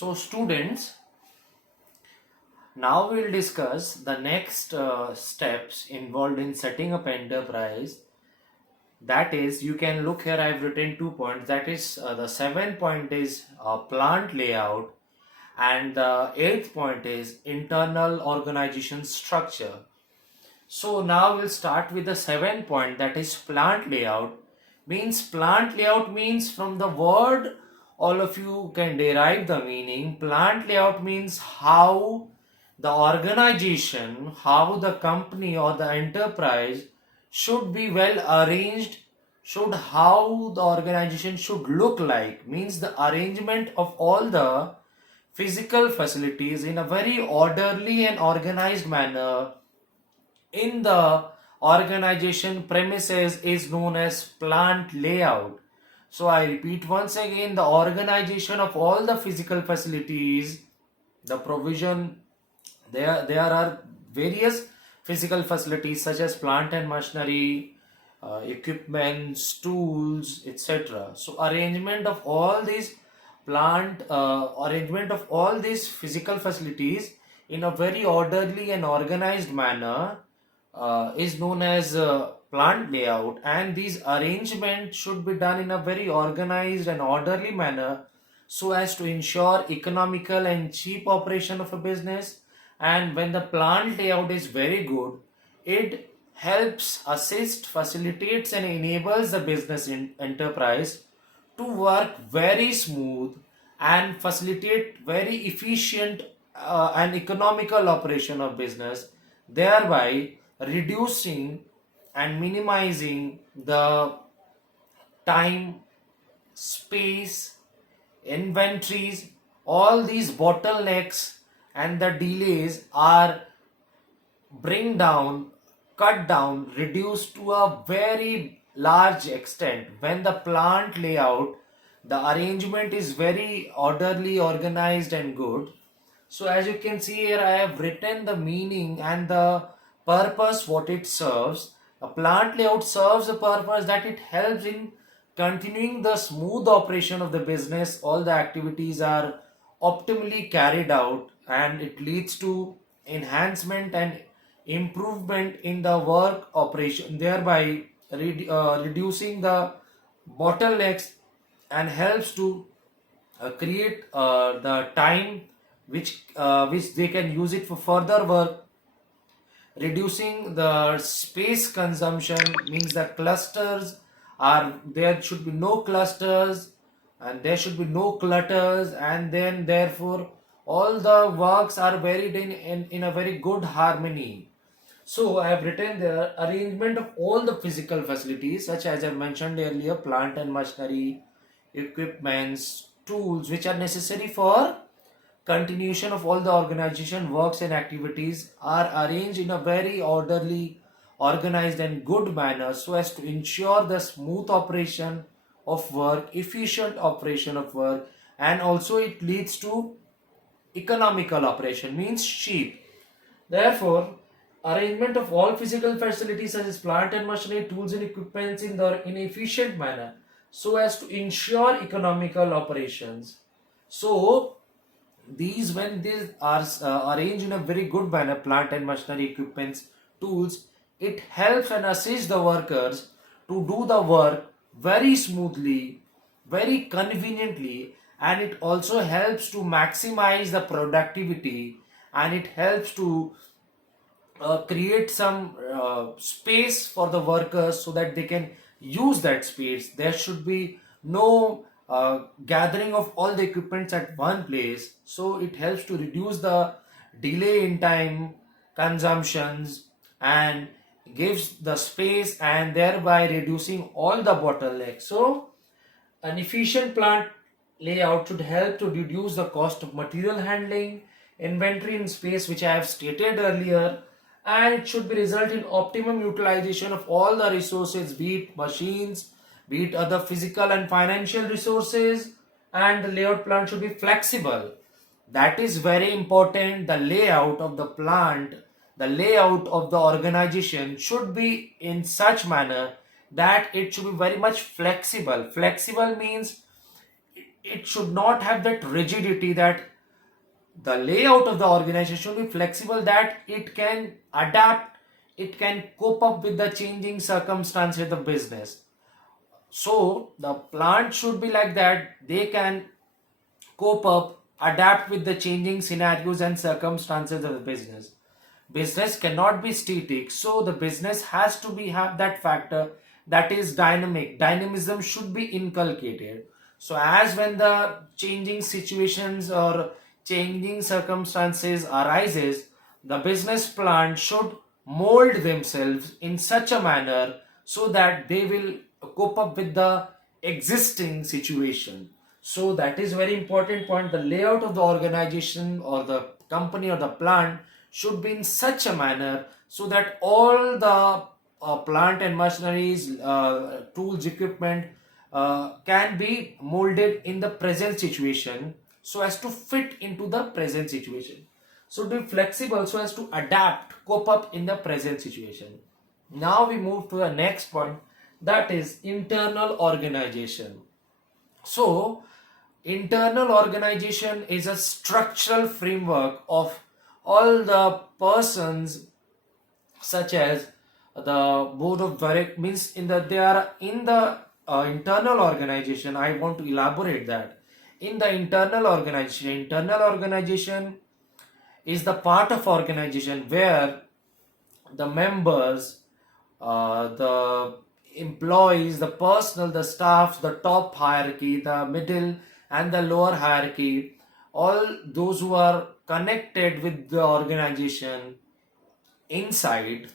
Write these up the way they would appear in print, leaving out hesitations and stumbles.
So, students, now we'll discuss the next steps involved in setting up enterprise. That is, you can look here, I've written 2 points. That is, the 7th point is plant layout, and the 8th point is internal organization structure. So, now we'll start with the 7th point, that is plant layout. Plant layout means, from the word all of you can derive the meaning. Plant layout means how the organization, how the company or the enterprise should be well arranged, should how the organization should look like, means the arrangement of all the physical facilities in a very orderly and organized manner in the organization premises is known as plant layout. So I repeat once again, the organization of all the physical facilities, the provision, there are various physical facilities such as plant and machinery, equipments, tools, etc. So arrangement of all these arrangement of all these physical facilities in a very orderly and organized manner is known as plant layout, and these arrangements should be done in a very organized and orderly manner so as to ensure economical and cheap operation of a business. And when the plant layout is very good, it helps assist, facilitates and enables the business enterprise to work very smooth and facilitate very efficient and economical operation of business, thereby reducing and minimizing the time, space, inventories. All these bottlenecks and the delays are bring down, cut down, reduced to a very large extent when the plant layout, the arrangement is very orderly, organized and good. So as you can see here, I have written the meaning and the purpose what it serves. A plant layout serves a purpose that it helps in continuing the smooth operation of the business. All the activities are optimally carried out and it leads to enhancement and improvement in the work operation, thereby reducing the bottlenecks and helps to create the time which they can use it for further work. Reducing the space consumption means that clusters are there should be no clusters and there should be no clutters, and then therefore all the works are varied in a very good harmony. So I have written the arrangement of all the physical facilities, such as I mentioned earlier, plant and machinery, equipments, tools which are necessary for continuation of all the organization works and activities are arranged in a very orderly, organized and good manner so as to ensure the smooth operation of work, efficient operation of work, and also it leads to economical operation, means cheap. Therefore, arrangement of all physical facilities such as plant and machinery, tools and equipments in efficient manner so as to ensure economical operations. So these, when these are arranged in a very good manner, plant and machinery, equipments, tools, it helps and assists the workers to do the work very smoothly, very conveniently, and it also helps to maximize the productivity, and it helps to create some space for the workers so that they can use that space. There should be no gathering of all the equipments at one place, so it helps to reduce the delay in time consumptions and gives the space and thereby reducing all the bottlenecks. So an efficient plant layout should help to reduce the cost of material handling, inventory and space, which I have stated earlier, and it should be result in optimum utilization of all the resources, be it machines, be it other physical and financial resources, and the layout plan should be flexible. That is very important. The layout of the plant, the layout of the organization should be in such manner that it should be very much flexible. Flexible means it should not have that rigidity that the layout of the organization should be flexible, that it can adapt, it can cope up with the changing circumstances of the business. So the plant should be like that, they can cope up, adapt with the changing scenarios and circumstances of the business. Business cannot be static, so the business has to be have that factor, that is dynamic. Dynamism should be inculcated. So as when the changing situations or changing circumstances arises, the business plan should mold themselves in such a manner so that they will cope up with the existing situation. So that is very important point. The layout of the organization or the company or the plant should be in such a manner so that all the plant and machineries, tools, equipment can be molded in the present situation so as to fit into the present situation. So be flexible so as to adapt, cope up in the present situation. Now we move to the next point, that is internal organization. So, internal organization is a structural framework of all the persons, such as the board of direct means in the they are in the internal organization. I want to elaborate that. In the internal organization is the part of organization where the members, the employees, the personnel, the staff, the top hierarchy, the middle and the lower hierarchy, all those who are connected with the organization inside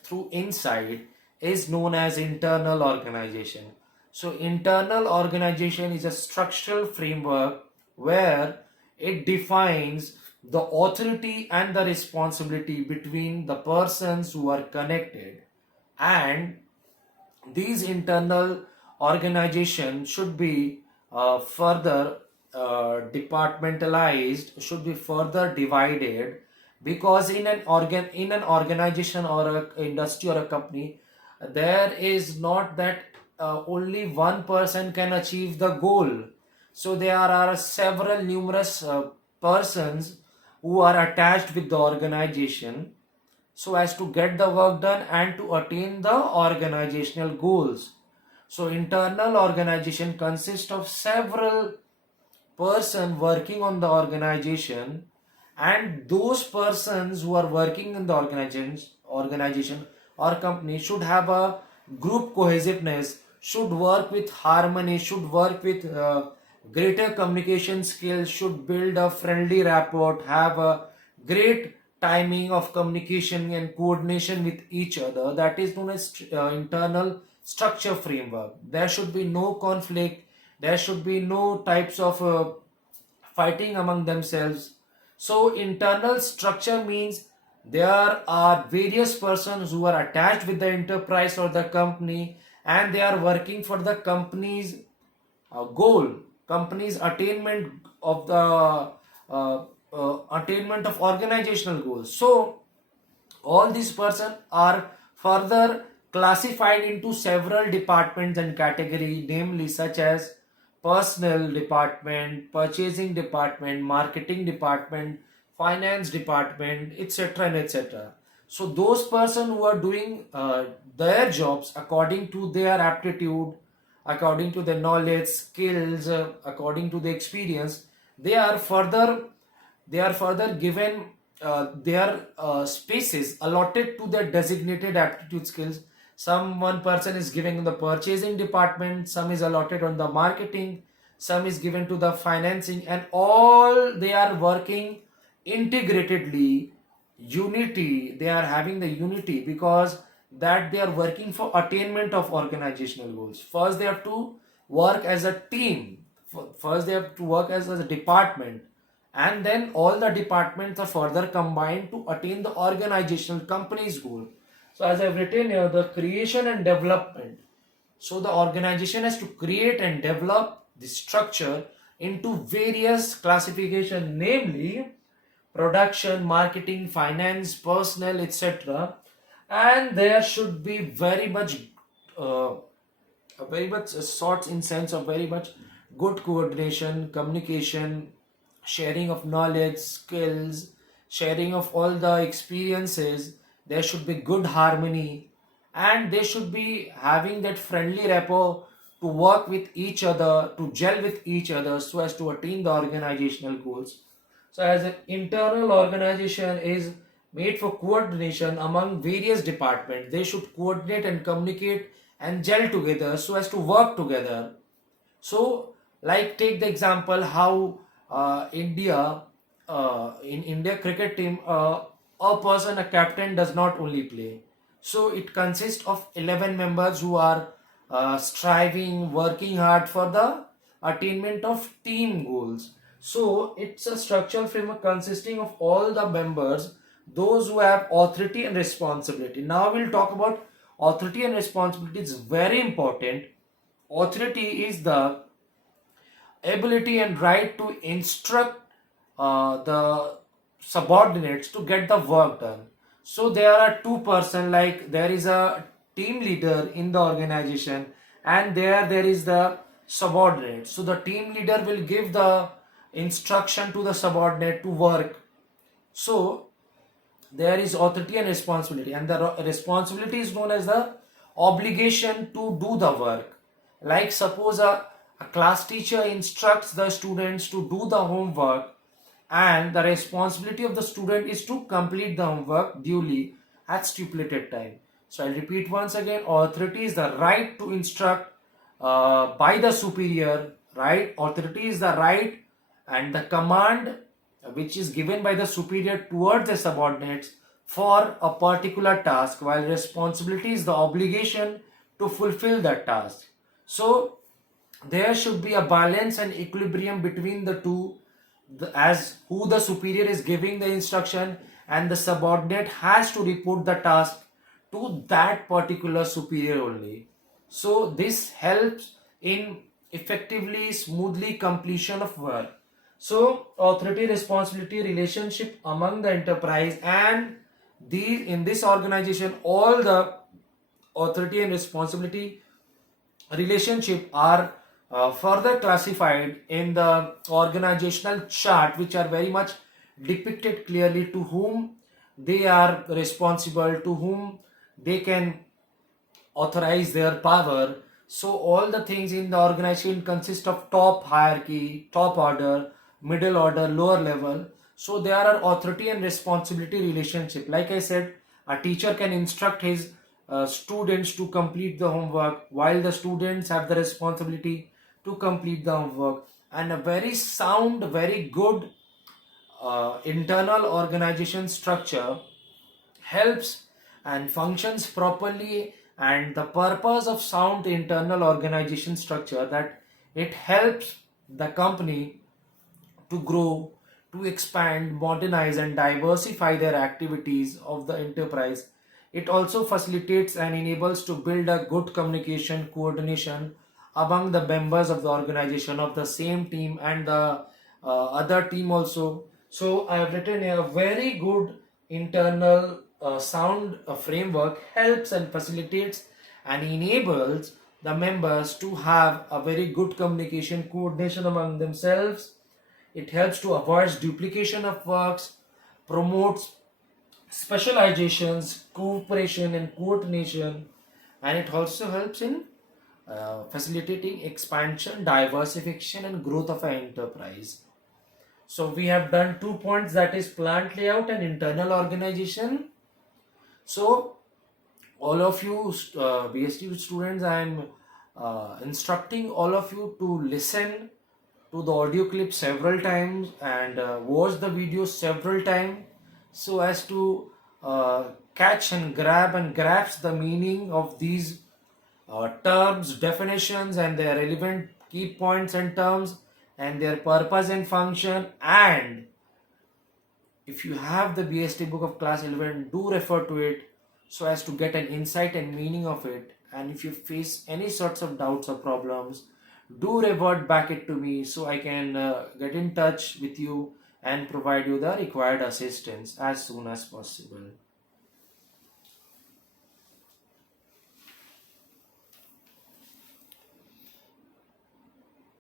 is known as internal organization. So internal organization is a structural framework where it defines the authority and the responsibility between the persons who are connected, and these internal organization should be further departmentalized, should be further divided, because in an organization or a industry or a company, there is not that only one person can achieve the goal. So there are several numerous persons who are attached with the organization so as to get the work done and to attain the organizational goals. So internal organization consists of several person working on the organization, and those persons who are working in the organization or company should have a group cohesiveness, should work with harmony, should work with greater communication skills, should build a friendly rapport, have a great timing of communication and coordination with each other. That is known as internal structure framework. There should be no conflict, there should be no types of fighting among themselves. So internal structure means there are various persons who are attached with the enterprise or the company, and they are working for the company's goal, company's attainment of the attainment of organizational goals. So all these persons are further classified into several departments and categories, namely such as personnel department, purchasing department, marketing department, finance department, etc. and etc. So those persons who are doing their jobs according to their aptitude, according to their knowledge, skills, according to the experience, they are further given their spaces allotted to their designated aptitude skills. Some one person is given in the purchasing department, some is allotted on the marketing, some is given to the financing, and all they are working integratedly, unity, they are having the unity, because that they are working for attainment of organizational goals. First they have to work as a team, first they have to work as a department, and then all the departments are further combined to attain the organizational company's goal. So as I've written here, the creation and development. So the organization has to create and develop the structure into various classification, namely production, marketing, finance, personnel, etc. And there should be uh, very much sorts in sense of very much good coordination, communication, sharing of knowledge, skills, sharing of all the experiences. There should be good harmony, and they should be having that friendly rapport to work with each other, to gel with each other so as to attain the organizational goals. So, as an internal organization is made for coordination among various departments, they should coordinate and communicate and gel together so as to work together. So, like take the example how in India cricket team, a person, a captain does not only play. So it consists of 11 members who are striving, working hard for the attainment of team goals. So it's a structural framework consisting of all the members, those who have authority and responsibility. Now we'll talk about authority and responsibility. It's very important. Authority is the ability and right to instruct the subordinates to get the work done. So there are two person, like there is a team leader in the organization, and there is the subordinate. So the team leader will give the instruction to the subordinate to work. So there is authority and responsibility, and the responsibility is known as the obligation to do the work. Like suppose a class teacher instructs the students to do the homework, and the responsibility of the student is to complete the homework duly at stipulated time. So I'll repeat once again: authority is the right to instruct by the superior, right? Authority is the right and the command which is given by the superior towards the subordinates for a particular task, while responsibility is the obligation to fulfill that task. So there should be a balance and equilibrium between the two, as who the superior is giving the instruction and the subordinate has to report the task to that particular superior only. So this helps in effectively smoothly completion of work. So authority responsibility relationship among the enterprise, and these in this organization all the authority and responsibility relationship are further classified in the organizational chart, which are very much depicted clearly to whom they are responsible, to whom they can authorize their power. So all the things in the organization consist of top hierarchy, top order, middle order, lower level. So there are authority and responsibility relationship. Like I said, a teacher can instruct his students to complete the homework, while the students have the responsibility to complete the homework. And a very sound, very good internal organization structure helps and functions properly. And the purpose of sound internal organization structure, that it helps the company to grow, to expand, modernize, and diversify their activities of the enterprise. It also facilitates and enables to build a good communication, coordination among the members of the organization of the same team and the other team also. So I have written a very good internal sound framework helps and facilitates and enables the members to have a very good communication, coordination among themselves. It helps to avoid duplication of works, promotes specializations, cooperation, and coordination, and it also helps in facilitating expansion, diversification, and growth of an enterprise. So we have done 2 points, that is plant layout and internal organization. So all of you BST students, I am instructing all of you to listen to the audio clip several times and watch the video several times so as to catch and grasp the meaning of these terms, definitions, and their relevant key points and terms, and their purpose and function. And if you have the BST book of class 11, do refer to it so as to get an insight and meaning of it. And if you face any sorts of doubts or problems, do revert back it to me so I can get in touch with you and provide you the required assistance as soon as possible.